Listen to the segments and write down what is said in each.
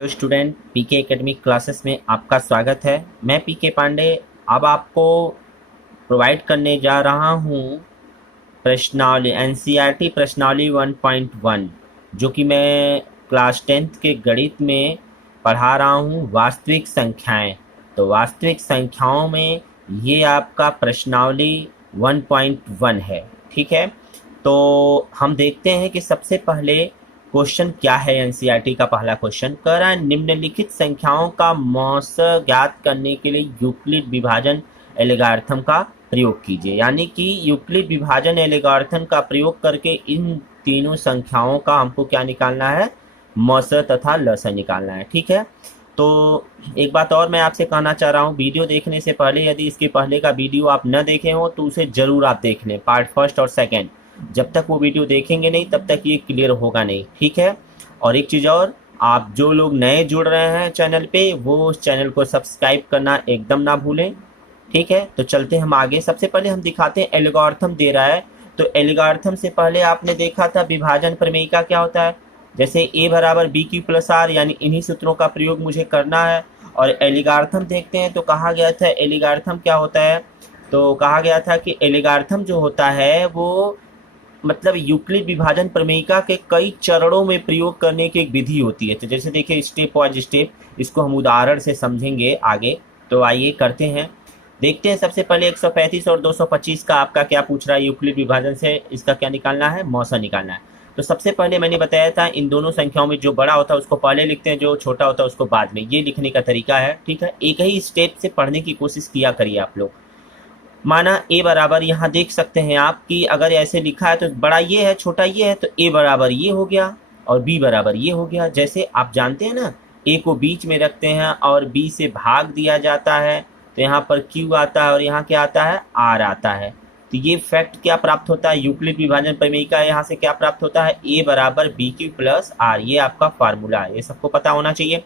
Hello student, पीके academic classes में आपका स्वागत है। मैं पीके पांडे अब आपको प्रोवाइड करने जा रहा हूँ प्रश्नावली एनसीईआरटी प्रश्नावली 1.1, जो कि मैं क्लास 10th के गणित में पढ़ा रहा हूँ वास्तविक संख्याएं। तो वास्तविक संख्याओं में ये आपका प्रश्नावली 1.1 है। ठीक है, तो हम देखते हैं कि सबसे पहले क्वेश्चन क्या है। एनसीईआरटी का पहला क्वेश्चन कह रहा है निम्नलिखित संख्याओं का मौसा ज्ञात करने के लिए यूक्लिड विभाजन एल्गोरिथम का प्रयोग कीजिए। यानी कि यूक्लिड विभाजन एल्गोरिथम का प्रयोग करके इन तीनों संख्याओं का हमको क्या निकालना है, मौसा तथा लसा निकालना है। ठीक है, तो एक बात और मैं आपसे कहना चाह रहा हूँ, वीडियो देखने से पहले यदि इसके पहले का वीडियो आप न देखे हो तो उसे जरूर आप देख लें, पार्ट फर्स्ट और सेकेंड। जब तक वो वीडियो देखेंगे नहीं तब तक ये क्लियर होगा नहीं। ठीक है, और एक चीज़ और, आप जो लोग नए जुड़ रहे हैं चैनल पे वो उस चैनल को सब्सक्राइब करना एकदम ना भूलें। ठीक है, तो चलते हम आगे। सबसे पहले हम दिखाते हैं एल्गोरिथम दे रहा है। तो एल्गोरिथम से पहले आपने देखा था विभाजन प्रमेय का क्या होता है, जैसे a बराबर बी क्यू प्लस आर, यानी इन्हीं सूत्रों का प्रयोग मुझे करना है। और एल्गोरिथम देखते हैं तो कहा गया था एल्गोरिथम क्या होता है, तो कहा गया था कि एल्गोरिथम जो होता है वो मतलब यूक्लिड विभाजन प्रमेयिका के कई चरणों में प्रयोग करने की एक विधि होती है। तो जैसे देखिए स्टेप वाइज स्टेप इसको हम उदाहरण से समझेंगे आगे। तो आइए करते हैं, देखते हैं। सबसे पहले 135 और 225 का आपका क्या पूछ रहा है, यूक्लिड विभाजन से इसका क्या निकालना है, मौसा निकालना है। तो सबसे पहले मैंने बताया था इन दोनों संख्याओं में जो बड़ा होता है उसको पहले लिखते हैं, जो छोटा होता है उसको बाद में। ये लिखने का तरीका है। ठीक है, एक ही स्टेप से पढ़ने की कोशिश किया करिए आप लोग। माना ए बराबर, यहाँ देख सकते हैं आप कि अगर ऐसे लिखा है तो बड़ा ये है छोटा ये है, तो ए बराबर ये हो गया और बी बराबर ये हो गया। जैसे आप जानते हैं ना, ए को बीच में रखते हैं और बी से भाग दिया जाता है तो यहाँ पर क्यू आता है और यहाँ क्या आता है, आर आता है। तो ये फैक्ट क्या प्राप्त होता है, यूक्लिड विभाजन प्रमेय का यहाँ से क्या प्राप्त होता है, ए बराबर बी क्यू प्लस आर। ये आपका फार्मूला है, ये सबको पता होना चाहिए।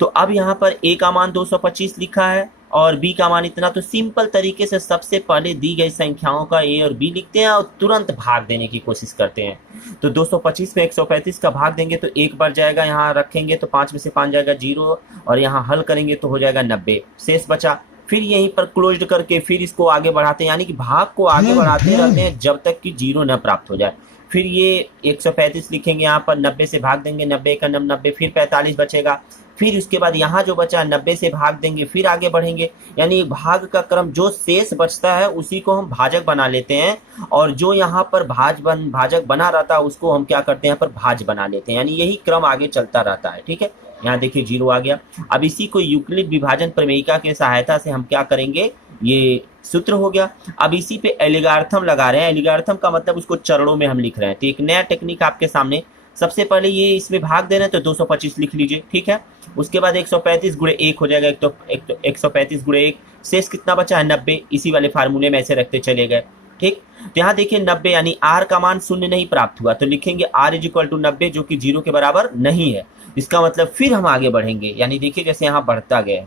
तो अब यहाँ पर ए का मान 225 लिखा है और बी का मान इतना। तो सिंपल तरीके से सबसे पहले दी गई संख्याओं का ए और बी लिखते हैं और तुरंत भाग देने की कोशिश करते हैं। तो 225 में 135 का भाग देंगे तो एक बार जाएगा, यहाँ रखेंगे तो 5 में से 5 जाएगा 0, और यहाँ हल करेंगे तो हो जाएगा 90, शेष बचा। फिर यहीं पर क्लोज्ड करके फिर इसको आगे बढ़ाते हैं, यानी कि भाग को आगे बढ़ाते रहते हैं जब तक कि 0 न प्राप्त हो जाए। फिर ये 135 लिखेंगे, यहाँ पर 90 से भाग देंगे, 90 का 90, फिर 45 बचेगा। फिर उसके बाद यहाँ जो बचा 90 से भाग देंगे, फिर आगे बढ़ेंगे। यानी भाग का क्रम, जो शेष बचता है उसी को हम भाजक बना लेते हैं, और जो यहाँ पर भाजक बना रहता है उसको हम क्या करते हैं, यहाँ पर भाज बना लेते हैं। यानी यही क्रम आगे चलता रहता है। ठीक है, यहाँ देखिए 0 आ गया। अब इसी को यूक्लिड विभाजन प्रमेयिका की सहायता से हम क्या करेंगे, ये सूत्र हो गया। अब इसी पे एल्गोरिथम लगा रहे हैं। एल्गोरिथम का मतलब उसको चरणों में हम लिख रहे हैं। तो एक नया टेक्निक आपके सामने, सबसे पहले ये इसमें भाग देना है तो 225 लिख लीजिए। ठीक है, उसके बाद 135 गुणे 1 हो जाएगा, एक तो 135 गुणे 1, शेष कितना बचा है 90। इसी वाले फार्मूले में ऐसे रखते चले गए। ठीक, तो यहाँ देखिए 90 यानी आर का मान 0 नहीं प्राप्त हुआ, तो लिखेंगे आर इज इक्वल टू 90, जो कि 0 के बराबर नहीं है। इसका मतलब फिर हम आगे बढ़ेंगे, यानी देखिए जैसे यहाँ बढ़ता गया।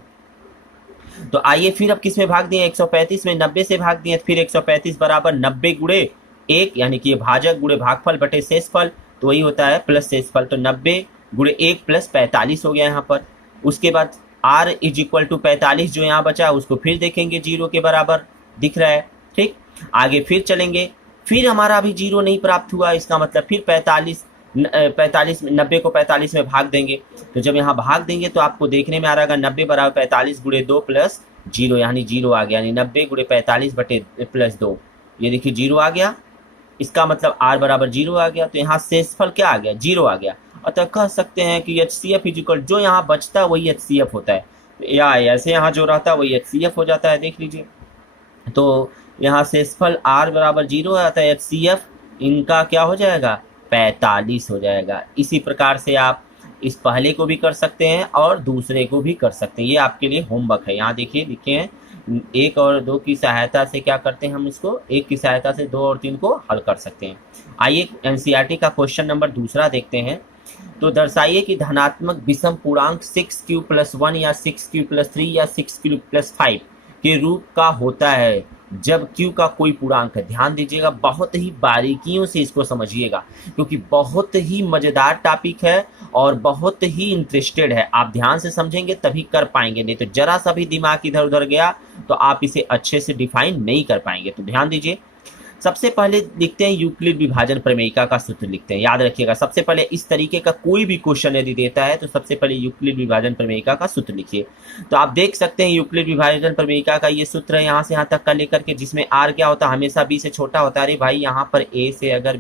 तो आइए फिर अब किस में भाग दिए, 135 में 90 से भाग दिए, फिर 135 बराबर 90 गुणे 1, यानी कि ये भाजक गुणे भागफल बटे शेषफल, तो वही होता है प्लस शेषफल। तो 90 गुणे 1 प्लस 45 हो गया यहाँ पर। उसके बाद r इज इक्वल टू 45 जो यहाँ बचा उसको फिर देखेंगे 0 के बराबर दिख रहा है। ठीक, आगे फिर चलेंगे, फिर हमारा अभी 0 नहीं प्राप्त हुआ, इसका मतलब फिर 90 को 45 में भाग देंगे। तो जब यहाँ भाग देंगे तो आपको देखने में आ रहा है 90 बराबर 45 गुणे 2 प्लस 0, यानी 0 आ गया, यानी 90 गुणे 45 बटे प्लस 2। ये देखिए 0 आ गया, इसका मतलब r बराबर 0 आ गया। तो यहाँ शेषफल क्या आ गया, 0 आ गया। अतः कह सकते हैं कि HCF इक्वल, जो यहाँ बचता है वही HCF होता है, या ऐसे यहाँ जो रहता है वही HCF हो जाता है। देख लीजिए, तो यहाँ शेषफल r बराबर 0 आता है, HCF इनका क्या हो जाएगा, 45 हो जाएगा। इसी प्रकार से आप इस पहले को भी कर सकते हैं और दूसरे को भी कर सकते हैं। ये आपके लिए होमवर्क है। यहाँ देखिए लिखे हैं 1 और 2 की सहायता से क्या करते हैं हम इसको, 1 की सहायता से 2 और 3 को हल कर सकते हैं। आइए एनसीईआरटी का क्वेश्चन नंबर दूसरा देखते हैं। तो दर्शाइए कि धनात्मक विषम पूर्णांक 6q+1 या 6q+3 या 6q+5 के रूप का होता है जब q का कोई पूर्णांक है। ध्यान दीजिएगा, बहुत ही बारीकियों से इसको समझिएगा क्योंकि बहुत ही मज़ेदार टॉपिक है और बहुत ही इंटरेस्टेड है। आप ध्यान से समझेंगे तभी कर पाएंगे, नहीं तो जरा सा भी दिमाग इधर उधर गया तो आप इसे अच्छे से डिफाइन नहीं कर पाएंगे। तो ध्यान दीजिए, सबसे पहले लिखते हैं यूक्लिड विभाजन प्रमेयिका का सूत्र लिखते हैं। याद रखिएगा, सबसे पहले इस तरीके का कोई भी क्वेश्चन यदि देता है तो सबसे पहले यूक्लिड विभाजन प्रमेयिका का सूत्र लिखिए। तो आप देख सकते हैं यूक्लिड विभाजन प्रमेयिका का ये सूत्र है यहाँ से यहाँ तक का लेकर के, जिसमें आर क्या होता है, हमेशा बी से छोटा होता है। अरे भाई, यहाँ पर ए से अगर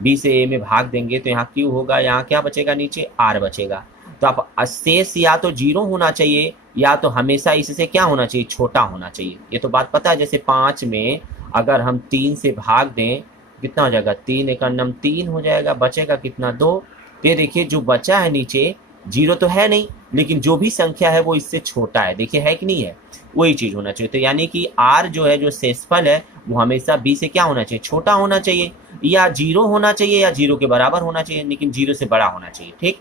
बी से ए में भाग देंगे तो यहाँ क्यू होगा, यहाँ क्या बचेगा, नीचे आर बचेगा। तो आप शेष या तो 0 होना चाहिए या तो हमेशा इससे क्या होना चाहिए, छोटा होना चाहिए। ये तो बात पता है। जैसे 5 में अगर हम 3 से भाग दें कितना हो जाएगा, 3 एक नम 3 हो जाएगा, बचेगा कितना, 2। ये देखिए जो बचा है नीचे 0 तो है नहीं, लेकिन जो भी संख्या है वो इससे छोटा है, देखिए है कि नहीं है, वही चीज़ होना चाहिए। तो यानी कि r जो है, जो शेषफल है, वो हमेशा b से क्या होना चाहिए, छोटा होना चाहिए, या 0 होना चाहिए या 0 के बराबर होना चाहिए, लेकिन 0 से बड़ा होना चाहिए। ठीक।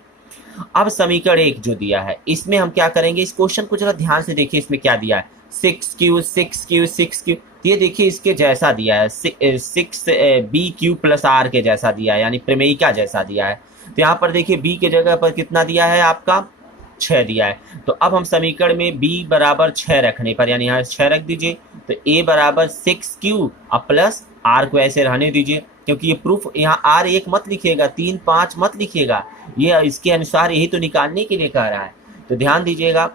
अब समीकरण 1 जो दिया है इसमें हम क्या करेंगे, इस क्वेश्चन को जरा ध्यान से देखिए, इसमें क्या दिया है, 6q। ये देखिए इसके जैसा दिया है, 6b क्यू प्लस r के जैसा दिया है, यानी प्रमेयिका जैसा दिया है। तो यहाँ पर देखिए b के जगह पर कितना दिया है आपका, 6 दिया है। तो अब हम समीकरण में b बराबर 6 रखने पर, यानी यहाँ 6 रख दीजिए, तो a बराबर 6q अब प्लस r को ऐसे रहने दीजिए, क्योंकि ये प्रूफ यहाँ r 1 मत लिखिएगा, 3 5 मत लिखिएगा, ये इसके अनुसार यही तो निकालने के लिए कह रहा है। तो ध्यान दीजिएगा,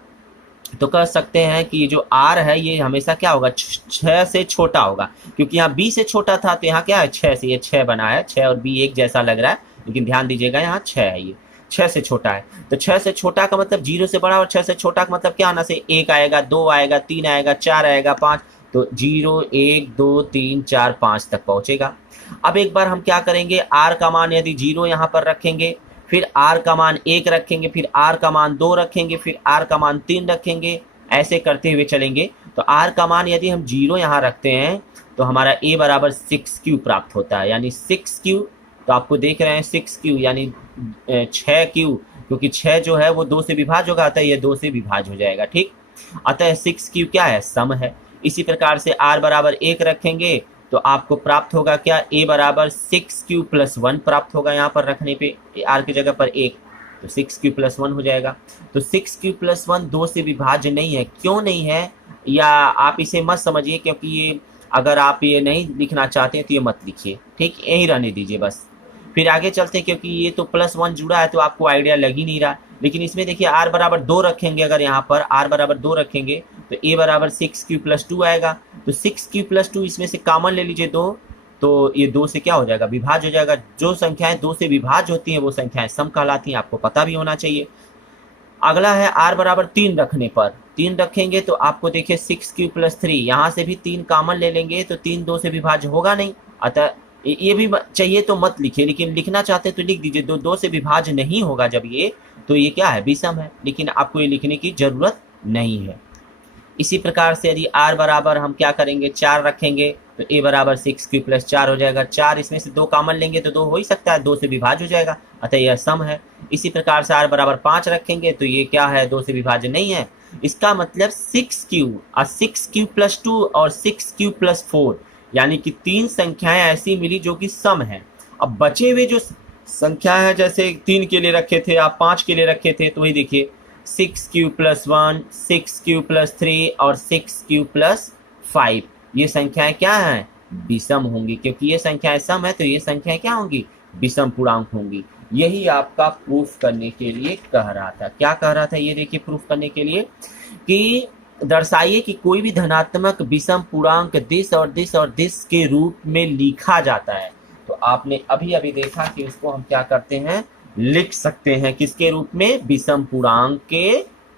तो कह सकते हैं कि जो r है ये हमेशा क्या होगा, 6 से छोटा होगा, क्योंकि यहाँ b से छोटा था तो यहाँ क्या है, 6 से, ये 6 बना है, 6 और b एक जैसा लग रहा है, लेकिन ध्यान दीजिएगा यहाँ 6 है, ये 6 से छोटा है। तो 6 से छोटा का मतलब 0 से बड़ा, और 6 से छोटा का मतलब क्या आना से, 1 आएगा, 2 आएगा, 3 आएगा, 4 आएगा, 5, तो 0 1 2 3 4 5 तक पहुंचेगा। अब एक बार हम क्या करेंगे, r का मान यदि 0 यहाँ पर रखेंगे, फिर r का मान 1 रखेंगे, फिर r का मान 2 रखेंगे, फिर r का मान 3 रखेंगे, ऐसे करते हुए चलेंगे। तो r का मान यदि हम 0 यहाँ रखते हैं तो हमारा a बराबर 6q प्राप्त होता है, यानी 6q। तो आपको देख रहे हैं 6q यानी 6q, क्योंकि 6 जो है वो 2 से विभाज्य होगा, अतः ये 2 से विभाज्य हो जाएगा। ठीक, अतः 6q क्या है, सम है। इसी प्रकार से r बराबर 1 रखेंगे तो आपको प्राप्त होगा क्या, a बराबर 6q प्लस 1 प्राप्त होगा, यहाँ पर रखने पे r की जगह पर 1, तो 6q प्लस 1 हो जाएगा। तो 6q प्लस 1 2 से विभाज्य नहीं है, क्यों नहीं है, या आप इसे मत समझिए, क्योंकि ये अगर आप ये नहीं लिखना चाहते हैं तो ये मत लिखिए, ठीक, यही रहने दीजिए बस। फिर आगे चलते हैं, क्योंकि ये तो प्लस 1 जुड़ा है तो आपको आइडिया लग ही नहीं रहा, लेकिन इसमें देखिए r बराबर 2 रखेंगे, अगर यहाँ पर r बराबर 2 रखेंगे तो a बराबर 6q प्लस 2 आएगा। तो 6q प्लस 2 इसमें से कॉमन ले लीजिए 2, तो ये 2 से क्या हो जाएगा, विभाज्य हो जाएगा। जो संख्याएं 2 से विभाज्य होती हैं वो संख्याएं सम कहलाती हैं, आपको पता भी होना चाहिए। अगला है r बराबर 3 रखने पर, 3 रखेंगे तो आपको देखिए 6q प्लस 3, यहाँ से भी 3 कॉमन ले लेंगे तो 3 2 से विभाज्य होगा नहीं, अतः ये भी चाहिए तो मत लिखिए, लेकिन लिखना चाहते तो लिख दीजिए। 2 से विभाज्य नहीं होगा जब ये, तो ये क्या है, विषम है, लेकिन आपको ये लिखने की जरूरत नहीं है। इसी प्रकार से यदि r बराबर हम क्या करेंगे, 4 रखेंगे तो a बराबर 6q प्लस 4 हो जाएगा। 4 इसमें से 2 कॉमन लेंगे तो 2 हो ही सकता है, 2 से विभाज्य हो जाएगा, अतः यह सम है। इसी प्रकार से r बराबर 5 रखेंगे तो ये क्या है, 2 से विभाज्य नहीं है। इसका मतलब 6q और 6q प्लस 2 और 6q प्लस 4, यानी कि 3 संख्याएं ऐसी मिली जो कि सम है। अब बचे हुए जो संख्या है, जैसे 3 के लिए रखे थे आप, 5 के लिए रखे थे, तो वही देखिए 6q प्लस 1, 6q प्लस 3 और 6q प्लस 5, ये संख्याएं क्या हैं, विषम होंगी, क्योंकि ये संख्याएं सम है तो ये संख्याएं क्या होंगी, विषम पूर्णांक होंगी। यही आपका प्रूफ करने के लिए कह रहा था। क्या कह रहा था, ये देखिए प्रूफ करने के लिए कि दर्शाइए कि कोई भी धनात्मक विषम पूर्णांक दिस और दिस और दिस के रूप में लिखा जाता है। तो आपने अभी अभी देखा कि उसको हम क्या करते हैं, लिख सकते हैं, किसके रूप में, विषम पूर्णांक के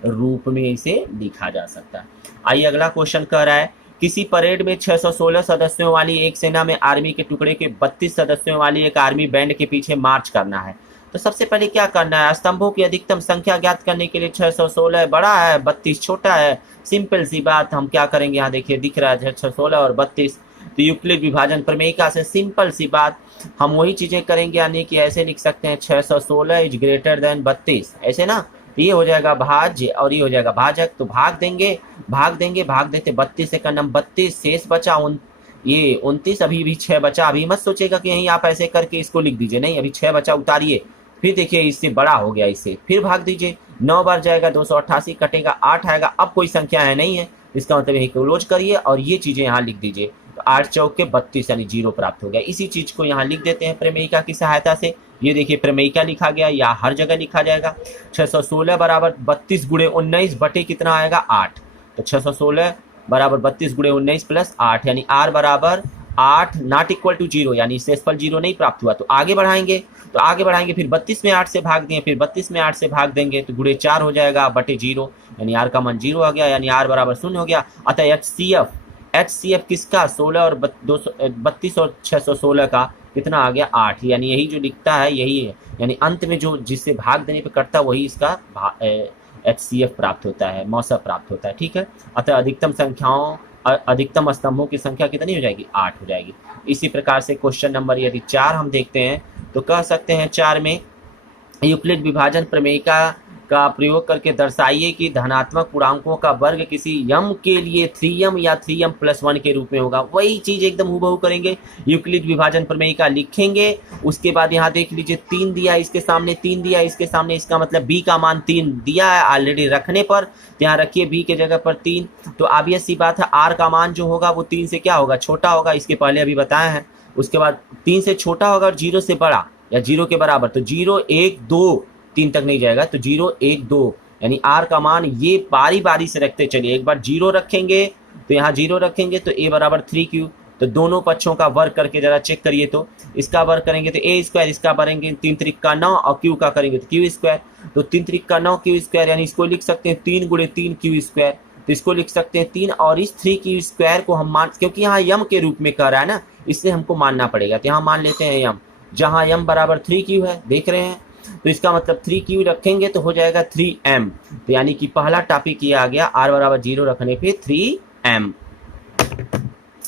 रूप में इसे लिखा जा सकता है। आइए अगला क्वेश्चन कह रहा है, किसी परेड में 616 सदस्यों वाली एक सेना में आर्मी के टुकड़े के 32 सदस्यों वाली एक आर्मी बैंड के पीछे मार्च करना है। तो सबसे पहले क्या करना है, स्तंभों की अधिकतम संख्या ज्ञात करने के लिए 616 बड़ा है, 32 छोटा है। सिंपल सी बात, हम क्या करेंगे, यहाँ देखिए दिख रहा है 616 और 32, तो यूक्लिड विभाजन प्रमेयिका से सिंपल सी बात हम वही चीजें करेंगे, यानी कि ऐसे लिख सकते हैं 616 इज ग्रेटर देन 32, ऐसे ना, ये हो जाएगा भाज्य और ये हो जाएगा भाजक। तो भाग देंगे, भाग देते 32 से का नम 32, शेष बचा ये 29, अभी भी 6 बचा। अभी मत सोचेगा कि यहीं आप ऐसे करके इसको लिख दीजिए, नहीं, अभी 6 बचा, उतारिए फिर देखिए इससे बड़ा हो गया, इससे फिर भाग दीजिए, 9 बार जाएगा 288 कटेगा 8 आएगा। अब कोई संख्या है नहीं है, इसका मतलब यही क्लोज करिए और ये चीजें यहाँ लिख दीजिए। तो 8 चौक के 32 यानी 0 प्राप्त हो गया। इसी चीज को यहाँ लिख देते हैं प्रमेयिका की सहायता से। ये देखिए प्रमेयिका लिखा गया, या हर जगह लिखा जाएगा। 616 बराबर 32 गुणे 19 बटे कितना आएगा 8। तो 616 बराबर 32 गुणे 19 प्लस 8 यानी r बराबर 8 नॉट इक्वल टू 0 यानी शेषफल 0 नहीं प्राप्त हुआ। तो आगे बढ़ाएंगे, तो आगे बढ़ाएंगे फिर 32 में 8 से भाग दिए, फिर 32 में 8 से भाग देंगे तो गुणे 4 हो जाएगा बटे 0 यानी r का मान 0 आ गया यानी r बराबर 0 हो गया। अतः HCF किसका 16 और 32 और 616 का कितना आ गया 8 यानी यही जो लिखता है यही है, यानी अंत में जो जिससे भाग देने पे कटता वही इसका HCF प्राप्त होता है, मौसा प्राप्त होता है। ठीक है, अतः अधिकतम स्तंभों की संख्या कितनी हो जाएगी 8 हो जाएगी। इसी प्रकार से क्वेश्चन नंबर यदि 4 हम देखते हैं तो कह सकते हैं 4 में यूक्लिड विभाजन प्रमेयिका का प्रयोग करके दर्शाइए कि धनात्मक पूर्णांकों का वर्ग किसी यम के लिए 3m या 3m+1 के रूप में होगा। वही चीज एकदम हूबहू करेंगे, यूक्लिड विभाजन प्रमेयिका लिखेंगे। उसके बाद यहाँ देख लीजिए 3 दिया इसके सामने, 3 दिया इसके सामने, इसका मतलब b का मान 3 दिया है ऑलरेडी रखने पर, तो यहाँ रखिए b के जगह पर 3। तो ऑब्वियस सी बात है r का मान जो होगा वो 3 से क्या होगा छोटा होगा, इसके पहले अभी बताया है। उसके बाद 3 से छोटा होगा और 0 से बड़ा या 0 के बराबर, तो 0 1 2 3 तक नहीं जाएगा, तो 0 1 2 यानी r का मान ये बारी बारी से रखते चलिए। एक बार 0 रखेंगे तो यहाँ 0 रखेंगे तो a बराबर 3q, तो दोनों पक्षों का वर्ग करके जरा चेक करिए। तो इसका वर्ग करेंगे तो a स्क्वायर, इसका करेंगे 3 त्रिक का 9 और q का करेंगे तो q स्क्वायर, तो 3 त्रिक का 9 q स्क्वायर यानी इसको लिख सकते हैं 3 गुणे 3 q स्क्वायर, तो इसको लिख सकते हैं 3 और इस 3q स्क्वायर को हम मान, क्योंकि यहाँ यम के रूप में कह रहा है ना इसलिए हमको मानना पड़ेगा, तो यहाँ मान लेते हैं यम, जहाँ यम बराबर 3q है देख रहे हैं, तो इसका मतलब 3q रखेंगे तो हो जाएगा 3m, तो यानी कि पहला टॉपिक ये आ गया r बराबर 0 रखने पे 3m।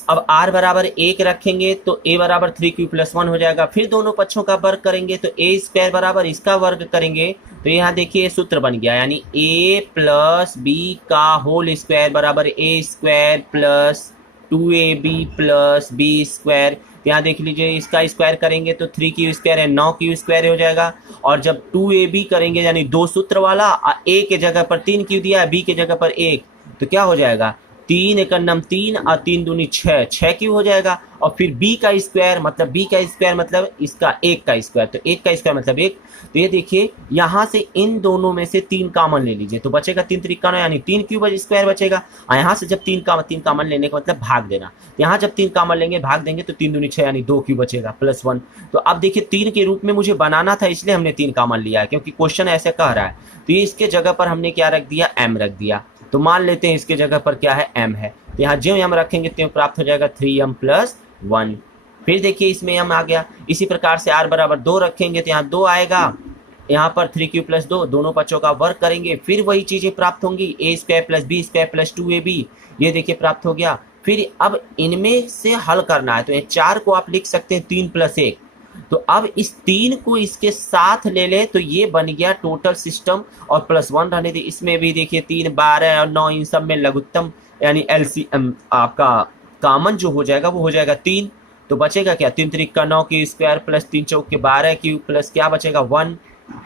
अब r बराबर 1 रखेंगे तो a बराबर 3q+1 हो जाएगा। फिर दोनों पक्षों का वर्ग करेंगे तो a स्क्वायर बराबर इसका वर्ग करेंगे, तो यहाँ देखिए सूत्र बन गया यानी a प्लस b का होल स्क्वायर बराबर a square plus 2ab plus b square. यहाँ देख लीजिए इसका स्क्वायर करेंगे तो 3q स्क्वायर है 9q स्क्वायर हो जाएगा, और जब 2ab करेंगे यानी दो सूत्र वाला, a के जगह पर 3q दिया है b के जगह पर 1, तो क्या हो जाएगा 3 एक नम 3 और 3 दूनी 6, 6q हो जाएगा। और फिर b का स्क्वायर मतलब इसका 1 का स्क्वायर, तो 1 का स्क्वायर मतलब 1। तो ये देखिए यहाँ से इन दोनों में से 3 कॉमन ले लीजिए तो बचेगा 3 त्रिका 9 यानी 3q स्क्वायर बचेगा। और यहाँ से जब 3 कॉमन लेने का मतलब भाग देना, यहाँ जब 3 कॉमन लेंगे भाग देंगे तो 3 दूनी 6 यानी 2q बचेगा +1। तो अब देखिए 3 के रूप में मुझे बनाना था इसलिए हमने 3 कॉमन लिया है, क्योंकि क्वेश्चन ऐसे कह रहा है। तो इसके जगह पर हमने क्या रख दिया m रख दिया, तो मान लेते हैं इसके जगह पर क्या है m है, तो यहाँ जो m रखेंगे तो प्राप्त हो जाएगा 3m+1। फिर देखिए इसमें m आ गया। इसी प्रकार से r बराबर 2 रखेंगे तो यहाँ 2 आएगा, यहाँ पर 3q+2 दोनों पक्षों का वर्ग करेंगे, फिर वही चीजें प्राप्त होंगी a square plus b square plus 2ab, ये देखिए प्राप्त हो गया। फिर अब इनमें से हल करना है, तो ये 4 को आप लिख सकते हैं 3 + 1, तो अब इस 3 को इसके साथ ले ले तो ये बन गया टोटल सिस्टम, और +1 रहने दे। इसमें भी देखिए 3 12 और 9 इन सब में लघुत्तम यानी LCM आपका कॉमन जो हो जाएगा वो हो जाएगा 3, तो बचेगा क्या 3 त्रिक का 9 q स्क्वायर प्लस 3 चौक के 12q प्लस क्या बचेगा 1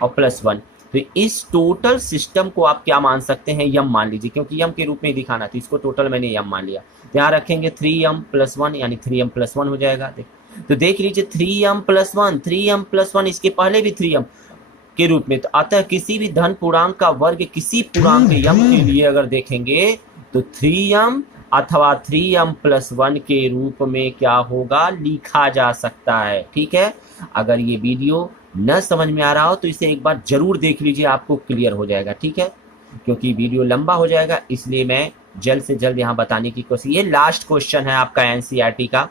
और +1। तो इस टोटल सिस्टम को आप क्या मान सकते हैं यम मान लीजिए, क्योंकि यम के रूप में ही दिखाना था, इसको टोटल मैंने यम मान लिया। यहाँ रखेंगे 3m+1 यानी 3m+1 हो जाएगा। तो देख लीजिए 3m+1 इसके पहले भी 3m के रूप में, तो अतः किसी भी धन पूर्णांक का वर्ग किसी पूर्णांक यम के लिए अगर देखेंगे तो 3m अथवा 3m+1 के रूप में क्या होगा लिखा जा सकता है। ठीक है, अगर ये वीडियो न समझ में आ रहा हो तो इसे एक बार जरूर देख लीजिए, आपको क्लियर हो जाएगा। ठीक है, क्योंकि वीडियो लंबा हो जाएगा इसलिए मैं जल्द से जल्द यहाँ बताने की कोशिश। ये लास्ट क्वेश्चन है आपका एनसीईआरटी का।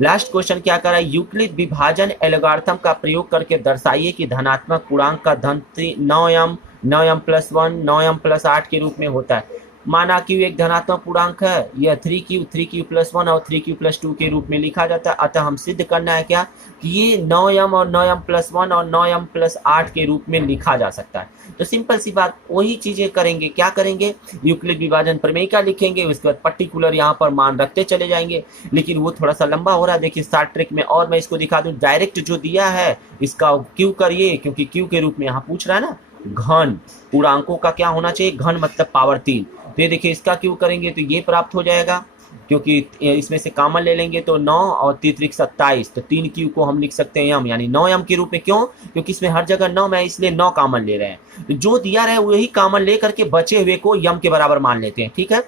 लास्ट क्वेश्चन क्या कर रहा है, यूक्लिड विभाजन एल्गोरिथम का प्रयोग करके दर्शाइए कि धनात्मक पूर्णांक का धन 9m+1 9m+8 के रूप में होता है। माना क्यू एक धनात्मक पूर्णांक है, यह 3q + 1 और 3q + 2 के रूप में लिखा जाता है। अतः हम सिद्ध करना है क्या कि ये 9m और 9m + 1 और 9m + 8 के रूप में लिखा जा सकता है। तो सिंपल सी बात, वही चीजें करेंगे। क्या करेंगे? यूक्लिड विभाजन प्रमेय का लिखेंगे, उसके बाद पर्टिकुलर यहाँ पर मान रखते चले जाएंगे, लेकिन वो थोड़ा सा लंबा हो रहा है। देखिए शॉर्ट ट्रिक में, और मैं इसको दिखा दूं, डायरेक्ट जो दिया है इसका क्यू करिए, क्योंकि क्यू के रूप में यहाँ पूछ रहा है ना। घन पूर्णांकों का क्या होना चाहिए? घन मतलब पावर 3। तो ये देखिए इसका क्यू करेंगे तो ये प्राप्त हो जाएगा, क्योंकि इसमें से कॉमन ले लेंगे तो 9 और 3 × 27, तो 3q को हम लिख सकते हैं m, यानी 9m के रूप में। क्यों? क्योंकि इसमें हर जगह 9 में, इसलिए 9 कॉमन ले रहे हैं। तो जो दिया रहे वही कॉमन ले करके बचे हुए को m के बराबर मान लेते हैं। ठीक है,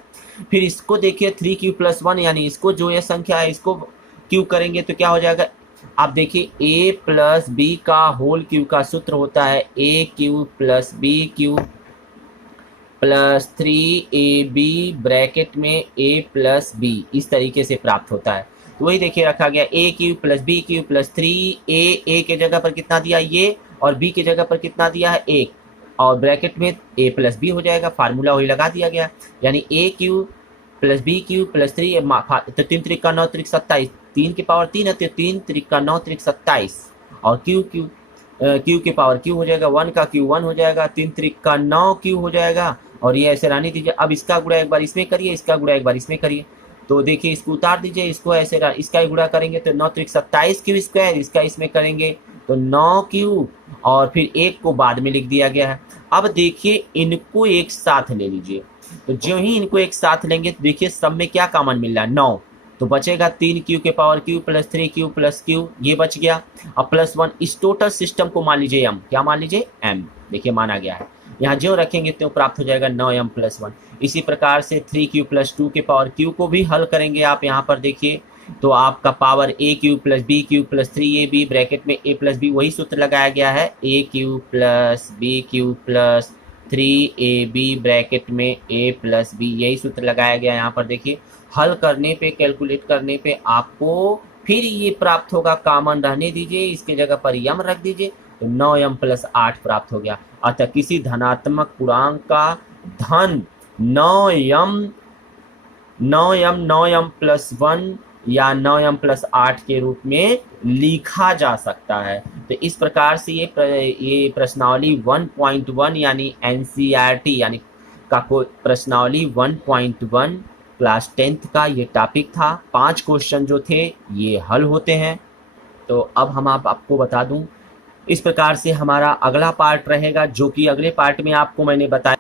फिर इसको देखिए 3q + 1, यानी इसको जो ये संख्या है इसको q करेंगे तो क्या हो जाएगा? आप देखिए a + b का होल क्यू का सूत्र होता है aq + bq + 3ab ब्रैकेट में a + b, इस तरीके से प्राप्त होता है। तो वही देखिए रखा गया aq + bq + 3a के जगह पर कितना दिया ये, और b के जगह पर कितना दिया है 1, और ब्रैकेट में a + b हो जाएगा। फार्मूला वही लगा दिया गया, यानी aq + bq + 3, तो 3 × 3 = 9 × 3 = 27, 3 की पावर 3 है तो 3 × 3 = 9 × 3 = 27, और q की पावर q हो जाएगा, 1 का q 1 हो जाएगा, 3 × 3 = 9q हो जाएगा, और ये ऐसे रहने दीजिए। अब इसका गुणा एक बार इसमें करिए, इसका गुणा एक बार इसमें करिए, तो देखिए इसको उतार दीजिए, इसको ऐसे इसका गुणा करेंगे तो 9 × 3 = 27q², इसका इसमें करेंगे तो 9q, और फिर 1 को बाद में लिख दिया गया है। अब देखिए इनको एक साथ ले लीजिए, तो जो ही इनको एक साथ लेंगे तो देखिए सब में क्या कॉमन मिल रहा है? 9, तो बचेगा 3q की पावर q + 3q + q, ये बच गया। अब +1, इस टोटल सिस्टम को मान लीजिए m, क्या मान लीजिए? m, देखिए माना गया है। यहाँ जो रखेंगे तो प्राप्त हो जाएगा 9m + 1। इसी प्रकार से 3q + 2 के पावर q को भी हल करेंगे आप यहाँ पर देखिए, तो आपका power aq + bq + 3ab bracket में a + b, वही सूत्र लगाया गया है aq + bq + 3ab ब्रैकेट में a + b, यही सूत्र लगाया गया यहाँ पर। देखिए हल करने पे, कैलकुलेट करने पे आपको फिर ये प्राप्त होगा, कॉमन रहने दीजिए, इसके जगह पर m रख दीजिए, तो 9m + 8 प्राप्त हो गया। अतः किसी धनात्मक पूर्णांक का धन 9m 9m + 1 या 9m + 8 के रूप में लिखा जा सकता है। तो इस प्रकार से ये प्रश्नावली 1.1 यानी एनसीईआरटी यानी का कोई प्रश्नावली 1.1 क्लास 10th का ये टॉपिक था। 5 क्वेश्चन जो थे ये हल होते हैं। तो अब हम आपको बता दूं, इस प्रकार से हमारा अगला पार्ट रहेगा, जो कि अगले पार्ट में आपको मैंने बताया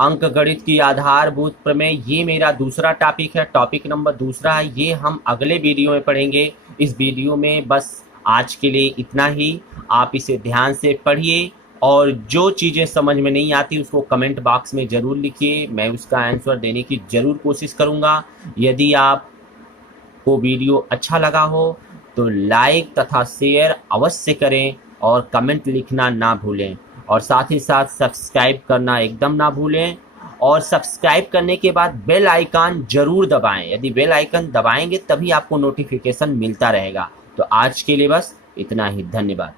अंक गणित की आधारभूत प्रमेय। ये मेरा दूसरा टॉपिक है, टॉपिक नंबर दूसरा है, ये हम अगले वीडियो में पढ़ेंगे। इस वीडियो में बस आज के लिए इतना ही। आप इसे ध्यान से पढ़िए, और जो चीज़ें समझ में नहीं आती उसको कमेंट बॉक्स में ज़रूर लिखिए, मैं उसका आंसर देने की ज़रूर कोशिश करूँगा। यदि आपको वीडियो अच्छा लगा हो तो लाइक तथा शेयर अवश्य करें, और कमेंट लिखना ना भूलें, और साथ ही साथ सब्सक्राइब करना एकदम ना भूलें। और सब्सक्राइब करने के बाद बेल आइकन जरूर दबाएं, यदि बेल आइकन दबाएंगे तभी आपको नोटिफिकेशन मिलता रहेगा। तो आज के लिए बस इतना ही, धन्यवाद।